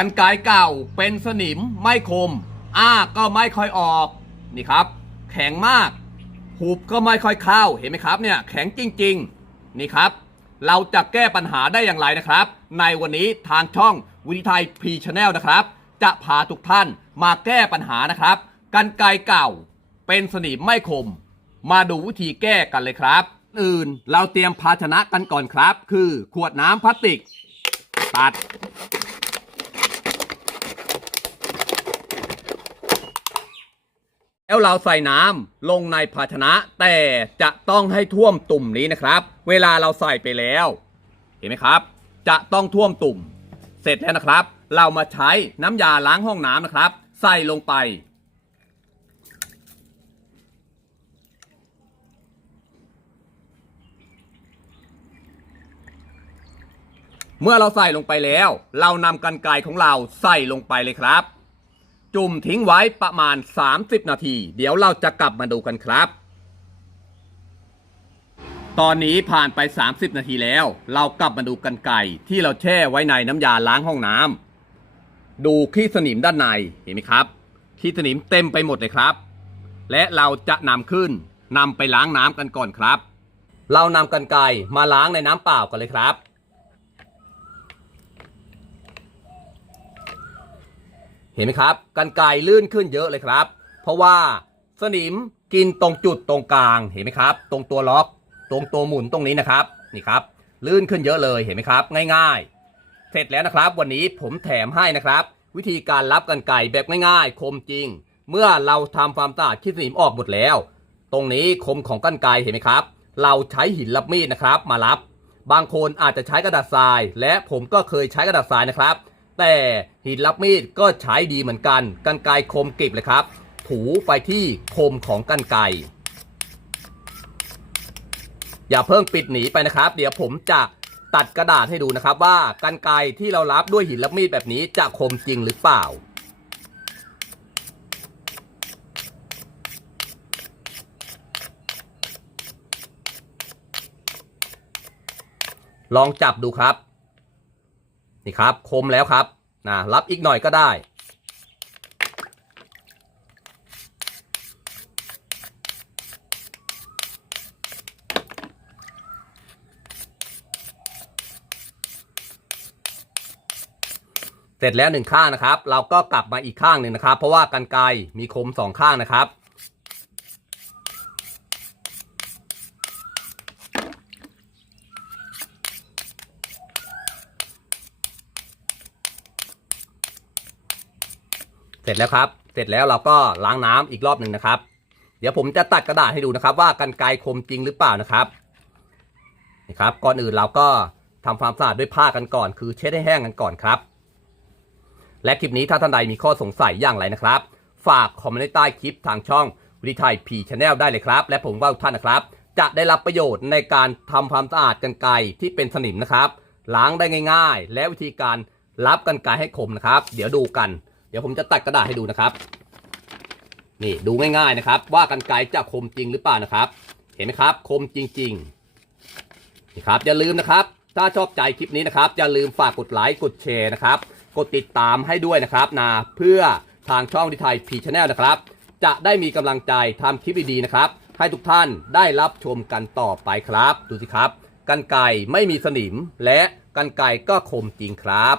กันไกรเก่าเป็นสนิมไม่คม อ้าก็ไม่ค่อยออก นี่ครับ แข็งมากหุบก็ไม่ค่อยเข้าเห็นไหมครับเนี่ยแข็งจริง ๆ นี่ครับ เราจะแก้ปัญหาได้อย่างไรนะครับ ในวันนี้ทางช่องวิธีไทยพีชแนลนะครับ จะพาทุกท่านมาแก้ปัญหานะครับ กันไกรเก่าเป็นสนิมไม่คม มาดูวิธีแก้กันเลยครับ อื่นเราเตรียมภาชนะกันก่อนครับ คือขวดน้ำพลาสติก ตัด แล้วเราใส่น้ำลงในภาชนะ แต่จะต้องให้ท่วมตุ่มนี้นะครับ เวลาเราใส่ไปแล้ว เห็นไหมครับ จะต้องท่วมตุ่ม เสร็จแล้วนะครับ เรามาใช้น้ำยาล้างห้องน้ำนะครับ ใส่ลงไป เมื่อเราใส่ลงไปแล้ว เรานำกันไกรของเราใส่ลงไปเลยครับ จุ่มทิ้งไว้ประมาณ 30 นาที เดี๋ยวเราจะกลับมาดูกันครับ ตอนนี้ผ่านไป 30 นาทีแล้ว เรากลับมาดูกันไก่ ที่เราแช่ไว้ในน้ำยาล้างห้องน้ำดูขี้สนิมด้านในเห็นไหมครับขี้สนิมเต็มไปหมดเลยครับ และเราจะนำขึ้นนำไปล้างน้ำกันก่อนครับ เรานำกันไก่มาล้างในน้ำเปล่ากันเลยครับ เห็นไหมครับกันไกรลื่นขึ้นเยอะเลยครับ เพราะว่าสนิมกินตรงจุดตรงกลางเห็นไหมครับ ตรงตัวล็อก ตรงตัวหมุนตรงนี้นะครับนี่ครับ ลื่นขึ้นเยอะเลยเห็นไหมครับ ง่าย ๆ เสร็จแล้วนะครับ วันนี้ผมแถมให้นะครับ วิธีการรับกันไก่แบบง่ายๆ คมจริง เมื่อเราทำความสะอาดขี้สนิมออกหมดแล้ว ตรงนี้คมของกันไกรเห็นไหมครับ เราใช้หินรับมีดนะครับ มารับบางคนอาจจะใช้กระดาษทราย และผมก็เคยใช้กระดาษทรายนะครับ แต่หินรับมีดก็ใช้ดีเหมือนกัน กันไกคมกริบเลยครับ ถูไปที่คมของกันไกอย่าเพิ่งปิดหนีไปนะครับ เดี๋ยวผมจะตัดกระดาษให้ดูนะครับ ว่ากันไกที่เรารับด้วยหินรับมีดแบบนี้จะคมจริงหรือเปล่าลองจับดูครับ นี่ครับ คมแล้วครับนะรับอีกหน่อยก็ได้ เสร็จแล้วหนึ่งข้างนะครับ เราก็กลับมาอีกข้างหนึ่งนะครับ เพราะว่ากันไกมีคมสองข้างนะครับ สร็จแล้วครับ เสร็จแล้วเราก็ล้างน้ำอีกรอบหนึ่งนะครับ เดี๋ยวผมจะตัดกระดาษให้ดูนะครับ ว่ากันไกรคมจริงหรือเปล่านะครับนี่ครับ ก่อนอื่นเราก็ทำความสะอาดด้วยผ้ากันก่อน คือเช็ดให้แห้งกันก่อนครับ และคลิปนี้ถ้าท่านใดมีข้อสงสัยอย่างไรนะครับ ฝากคอมเมนต์ใต้คลิปทางช่องวิธีไทยพีชแนลได้เลยครับ และผมว่าทุกท่านนะครับ จะได้รับประโยชน์ในการทำความสะอาดกันไกรที่เป็นสนิมนะครับ ล้างได้ง่าย ๆ และวิธีการรับกันไกรให้คมนะครับ เดี๋ยวดูกัน เดี๋ยวผมจะตัดกระดาษให้ดูนะครับ นี่ดูง่ายๆนะครับ ว่ากันไกรจะคมจริงหรือเปล่านะครับ เห็นไหมครับ คมจริงๆนี่ครับอย่าลืมนะครับ ถ้าชอบใจคลิปนี้นะครับอย่าลืมฝากกดไลค์กดแชร์นะครับ กดติดตามให้ด้วยนะครับนะเพื่อทางช่องดิไทยพีชแนลนะครับ จะได้มีกำลังใจทำคลิปดีๆนะครับ ให้ทุกท่านได้รับชมกันต่อไปครับ ดูสิครับ กันไก่ไม่มีสนิมและกันไก่ก็คมจริงครับ